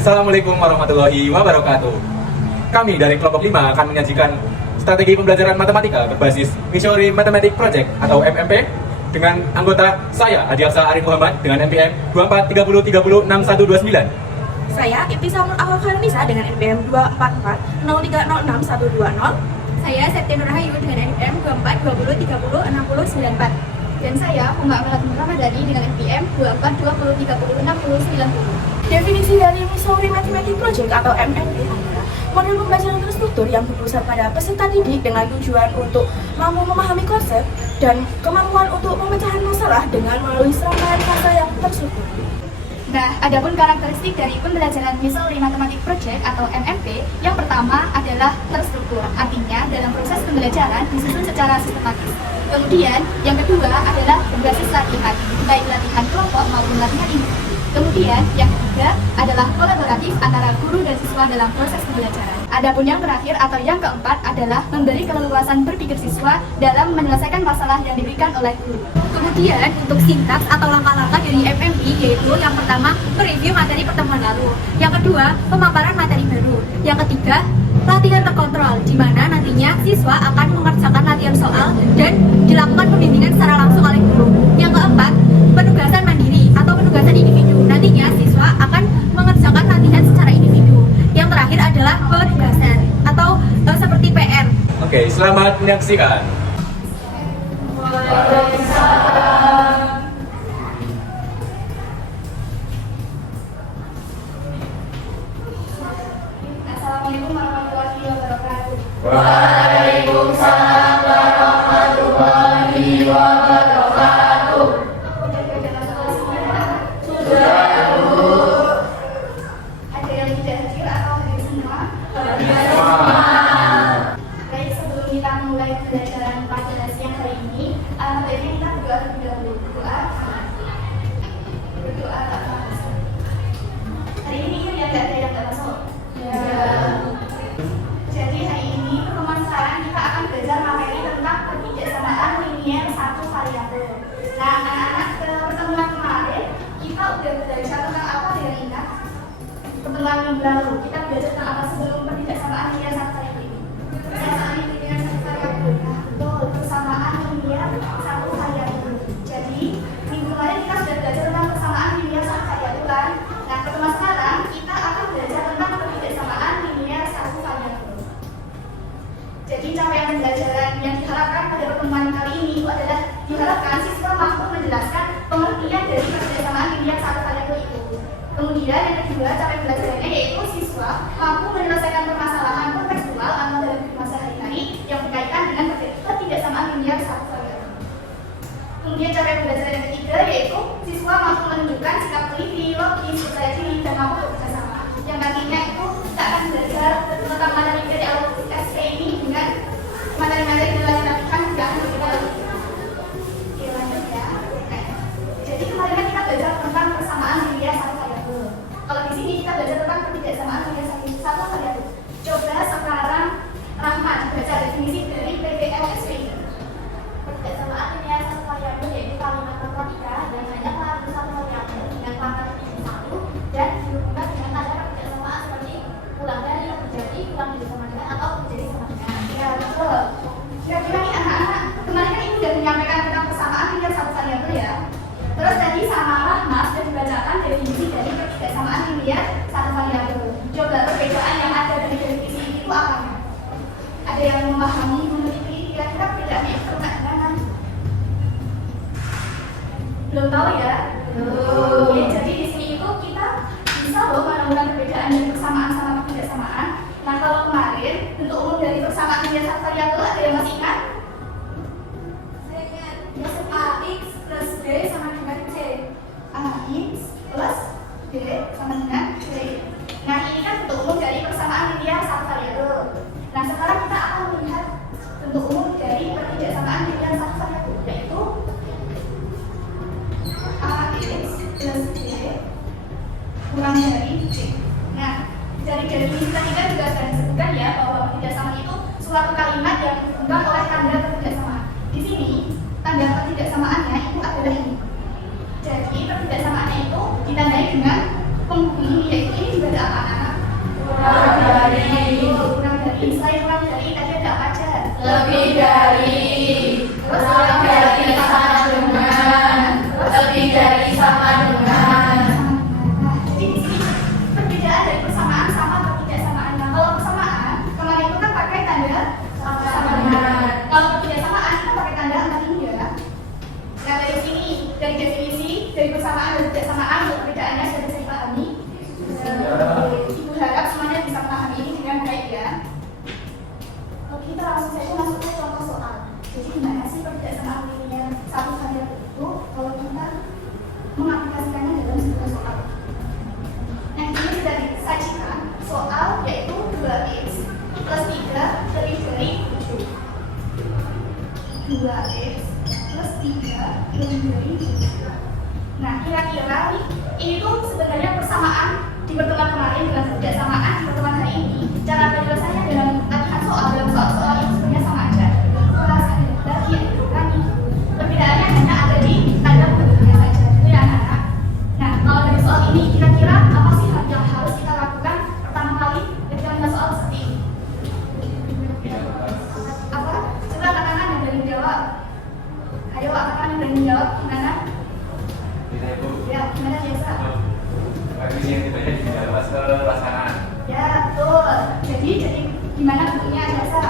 Assalamualaikum warahmatullahi wabarakatuh. Kami dari kelompok 5 akan menyajikan strategi pembelajaran matematika berbasis Missouri Mathematics Project atau MMP dengan anggota saya Adiaksa Arif Muhammad dengan NPM 2430306129. Saya Ibtisamul Awal-Khairunisa dengan NPM 24403061120. Saya Septian Rahayu dengan NPM 2420306094. Dan saya Mbak Melati Ramadhani dengan NPM 2420306090. Definisi dari Missouri Mathematics Project atau MMP adalah model pembelajaran terstruktur yang berpusat pada peserta didik dengan tujuan untuk mampu memahami konsep dan kemampuan untuk pemecahan masalah dengan melalui serangkaian kata yang terstruktur. Nah, adapun karakteristik dari pembelajaran Missouri Mathematics Project atau MMP, yang pertama adalah terstruktur, artinya dalam proses pembelajaran disusun secara sistematis. Kemudian, yang kedua adalah berbasis latihan, baik latihan kelompok maupun latihan individu. Kemudian, yang ketiga adalah kolaboratif antara guru dan siswa dalam proses pembelajaran. Adapun yang terakhir atau yang keempat adalah memberi keleluasan berpikir siswa dalam menyelesaikan masalah yang diberikan oleh guru. Kemudian, untuk sintaks atau langkah-langkah dari MMP yaitu yang pertama, mereview materi pertemuan lalu. Yang kedua, pemaparan materi baru. Yang ketiga, latihan terkontrol, di mana nantinya siswa akan mengerjakan latihan soal dan dilakukan pembimbingan secara langsung oleh guru. Yang keempat, penugasan mandiri atau penugasan individu. Nantinya siswa akan mengerjakan latihan secara individu. Yang terakhir adalah penugasan atau seperti PR. Oke, selamat menyaksikan. Assalamualaikum warahmatullahi wabarakatuh. Waalaikumsalam warahmatullahi wabarakatuh. Sudah, Bu. Ada yang tidak hadir atau hadir semua? Baik, sebelum kita mulai pembelajaran pada siang hari ini, baiknya kita berdoa terlebih dahulu. Berdoa tak masuk. Hari ini kan ya nggak ada yang nggak masuk. Jadi hari ini pertemuan sekarang kita akan belajar materi tentang kebijaksanaan linier satu variabel. Nah, anak-anak, ke pertemuan kemarin kita udah belajar tentang apa dengan ingat? Pertemuan minggu lalu kita belajar tentang apa sebelum kebijaksanaan linier satu variabel ini? Kebijaksanaan linier satu variabel. Nah, betul, persamaan linier satu variabel. Jadi minggu kemarin kita sudah belajar tentang persamaan linier satu variabel kan? Nah, pertemuan sekarang kita akan belajar tentang kebijaksanaan linier satu variabel. Jadi capaian pembelajaran yang diharapkan pada pertemuan kali ini itu adalah diharapkan siswa mampu menjelaskan pengertian dari kebijaksanaan linier satu variabel itu. Kemudian yang kedua, capaian pembelajarannya yaitu siswa mampu menyelesaikan permasalahan kontekstual atau dalam kehidupan sehari-hari yang berkaitan dengan ketidaksamaan linier satu variabel. Kemudian capaian pembelajaran yang ketiga yaitu siswa mampu menunjukkan sikap teliti, logis, percaya diri, dan mampu bekerja sama. Yang nantinya itu kita akan belajar tentang materi dari algoritma SP ini dengan materi-materi yang dilakukan juga akan kita lakukan. Oke, lanjut ya. Jadi kemarin kan kita belajar tentang persamaan linier satu variabel. Kalau di sini kita belajar tentang ketidaksamaan linier satu variabel. Coba sekarang Rahmat baca definisi dari PBLSP ini. Ketidaksamaan linier satu variabel yaitu kalimat matematika dan hanya mengandung satu variabel dengan pangkat tinggi satu dan dihubungkan dengan tanda ketidaksamaan seperti ulang dari yang terjadi, ulang sama dengan atau menjadi sama dengan. Ya, betul. Kira-kira nih anak-anak, kemarin kan ibu sudah menyampaikan tentang persamaan linier satu variabel ya. Terus tadi sama Rahmat sudah dibacakan definisi dari ketidaksamaan linier satu variabel. Coba perbedaan yang ada dari definisi ini itu apa? Ada yang memahami, meneliti, kira-kira perbedaannya itu mana? Belum tahu ya? Belum. Oke, jadi di sini itu kita bisa loh menemukan perbedaan dari persamaan sama ketidaksamaan. Nah, kalau kemarin bentuk umum dari persamaan linier satu variabel ada yang masih ingat? Saya ingat AX plus B sama dengan C. AX plus B sama dengan C. Nah, ini kan bentuk umum dari persamaan linier satu variabel. Nah, sekarang kita akan melihat bentuk umum dari ketidaksamaan linier satu variabel, yaitu AX plus B kurang dari C. Nah, dari definisi tadi kan juga sudah disebutkan ya bahwa ketidaksamaan itu suatu kalimat yang dihubungkan oleh tanda ketidaksamaan. Di sini tanda ketidaksamaannya itu adalah ini. Jadi ketidaksamaannya itu ditandai dengan penghubung ini, yaitu ini juga ada apa? ceritanya tidak lepas ke pelaksanaan. Ya, betul. Jadi gimana bentuknya biasa?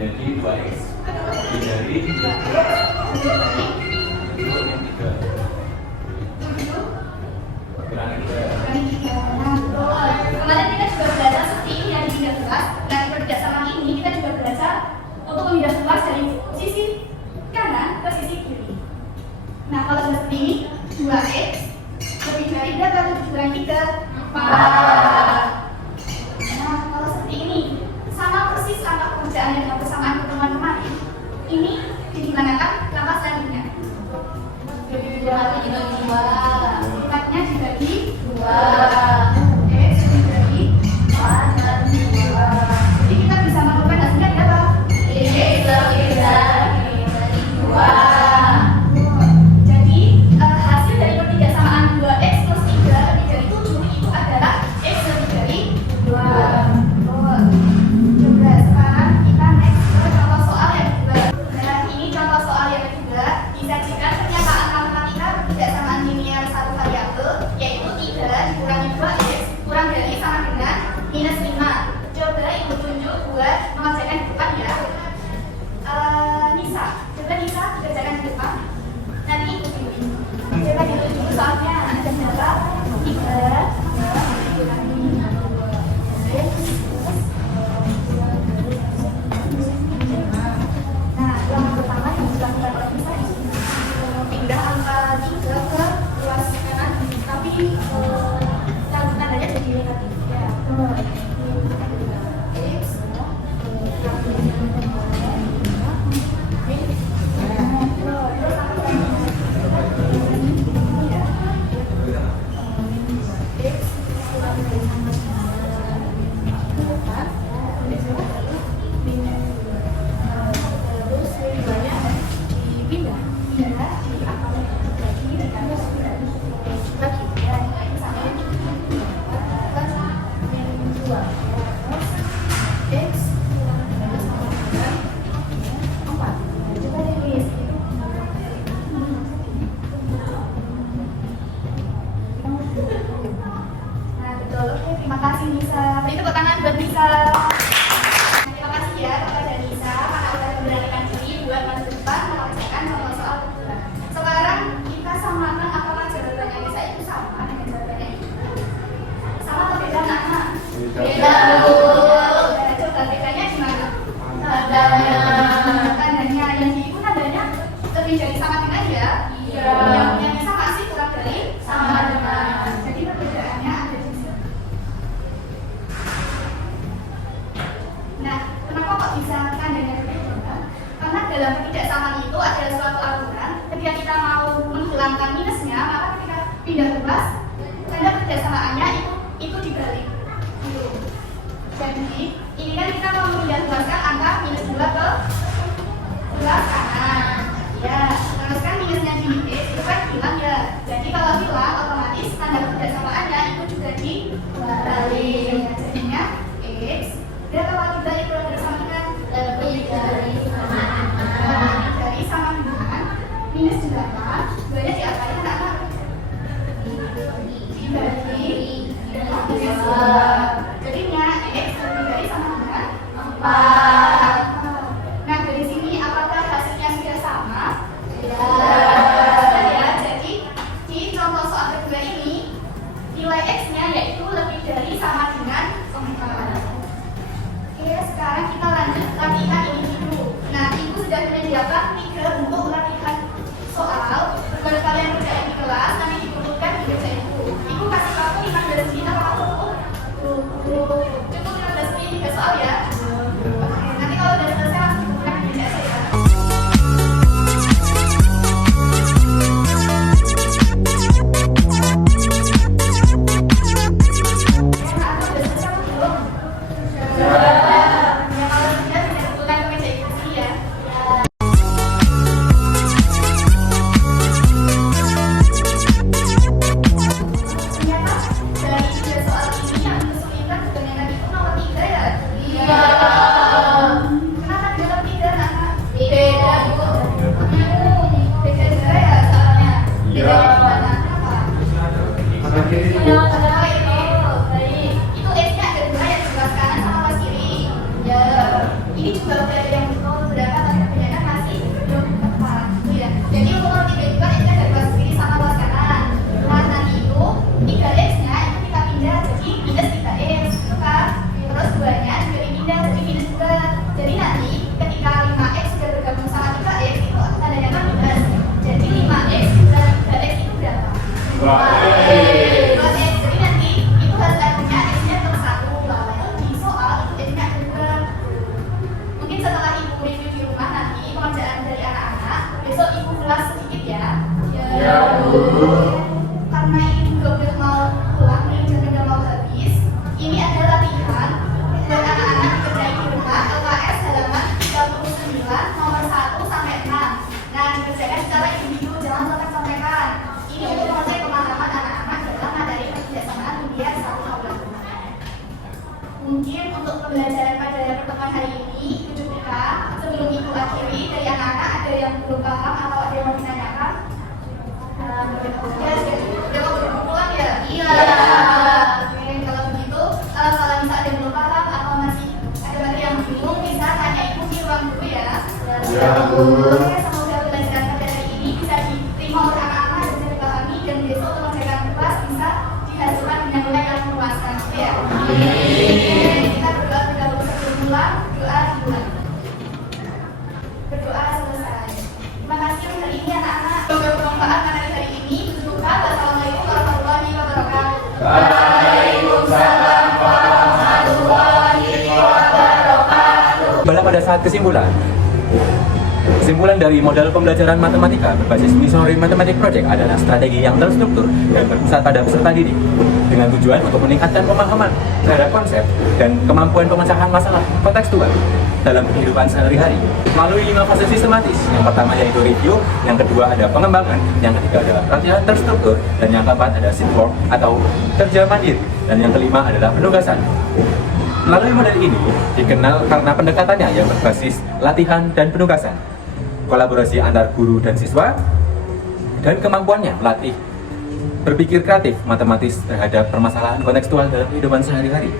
Jadi 2x dihindari itu yang 3 kurangi 3. Nah, betul. Kemarin kita juga belajar seperti ini ya di bidang kelas. Dan berdasarkan ini kita juga belajar untuk memindah kelas dari sisi kanan ke sisi kiri. Nah, kalau sudah seperti ini, 2x lebih dari berapa? 7 kurangi 3? 4. Nah, kalau seperti ini, sama persis langkah pekerjaan yang bersamaan pertemuan kemarin. Ini digimanakan langkah selanjutnya? Lipatnya dibagi 2. X dibagi 4 dan 2. Jadi kita bisa menemukan hasilnya berapa? X lebih dari 2. Jadi hasil dari pertigasamaan 2x plus 3 lebih dari 7 itu adalah x lebih dari 2. Coba sekarang kita next ke contoh soal yang kedua. Nah, ini contoh soal yang kedua. Disajikan pernyataan matematika pertigasamaan linear satu variabel, yaitu 3 dikurangi 2x kurang dari sama dengan minus 5. Coba ibu tunjuk buat mengerjakan di depan ya. Nisa, coba Nisa dikerjakan di depan. Nanti ibu pilih. Coba ditunjuk soalnya ada berapa? 3 dikurangi 2x. Nah, yang pertama yang dilakukan oleh Nisa di sini pindah angka 3 ke luas kanan, tapi tandanya jadi negatif ya. X Nah, betul. Oke, terima kasih Nisa. Beri tepuk tangan buat Nisa. Nah, terima kasih ya kepada Nisa karena sudah memberanikan diri buat maju depan mengerjakan contoh soal kedua. Sekarang kita samakan apakah jawabannya Nisa itu sama dengan jawabannya itu. Sama atau beda anak? Beda, Bu. Nah, coba bedanya gimana? Tandanya. Tandanya yang di ibu tandanya lebih dari sama dengan ya? Iya. Yang Nisa masih kurang dari Sama dengan. Jadi perbedaannya ada di sini. Nah, kenapa kok bisa tandanya berbeda? Karena dalam ketidaksamaan itu ada suatu aturan. Ketika kita mau menghilangkan minusnya, maka ketika pindah kelas, tanda ketidaksamannya itu dibalik. Gitu. Jadi ini kan kita mau memindah kelaskan angka minus 2 ke kelas kanan. Ya, terus kan minusnya di x itu kan hilang ya. Jadi kalau hilang otomatis tanda kebiasamaannya itu juga dibalik. Jadinya x. Dan kalau dibalik kurang dari sama dengan Lebih dari sama. dari sama dengan minus 8. Duanya diapain anak-anak? Dibagi 2. Jadinya x lebih dari sama dengan 4. Nah, dari sini apakah hasilnya sudah sama? Ya, jadi di contoh soal kedua ini nilai x-nya yaitu lebih dari sama dengan 4. Oke, sekarang kita lanjut latihan ini dulu. Nah, ibu sudah menyediakan 3 untuk latihan soal. Kalau kalian kerjain di kelas, nanti dikumpulkan di meja ibu. Ibu kasih waktu 15 menit apa waktu? Mungkin untuk pembelajaran pada pertemuan hari ini, itu kita sebelum Ibu akhiri dari anak-anak ada yang belum paham atau ada yang mau ditanyakan? Ya, udah mau berkumpulan ya? Iya. Oke, kalau begitu, kalau bisa ada yang belum paham atau masih ada materi yang bingung, bisa tanya Ibu di ruang guru ya. Ya, Bu. Oke, semoga pelajaran pada hari ini bisa diterima oleh anak-anak dan bisa dipahami dan besok teman rekan kelas bisa dihasilkan dengan nilai yang memuaskan. Ya. Kita berdoa bergabung sebelum pulang, doa dimulai. Berdoa selesai. Terima kasih untuk hari ini anak-anak. Semoga bermanfaat materi hari ini. Berdoa. Wassalamualaikum warahmatullahi wabarakatuh. Waalaikumsalam warahmatullahi wabarakatuh. Kembali pada saat kesimpulan. Kesimpulan dari modal pembelajaran matematika berbasis Missouri Mathematic Project adalah strategi yang terstruktur dan berpusat pada peserta didik dengan tujuan untuk meningkatkan pemahaman terhadap konsep dan kemampuan pemecahan masalah kontekstual dalam kehidupan sehari-hari melalui 5 fase sistematis. Yang pertama yaitu review, yang kedua ada pengembangan, yang ketiga adalah latihan terstruktur, dan yang keempat ada sync-work atau kerja mandiri, dan yang kelima adalah penugasan. Melalui model ini dikenal karena pendekatannya yang berbasis latihan dan penugasan, kolaborasi antar guru dan siswa, dan kemampuannya melatih berpikir kreatif matematis terhadap permasalahan kontekstual dalam kehidupan sehari-hari.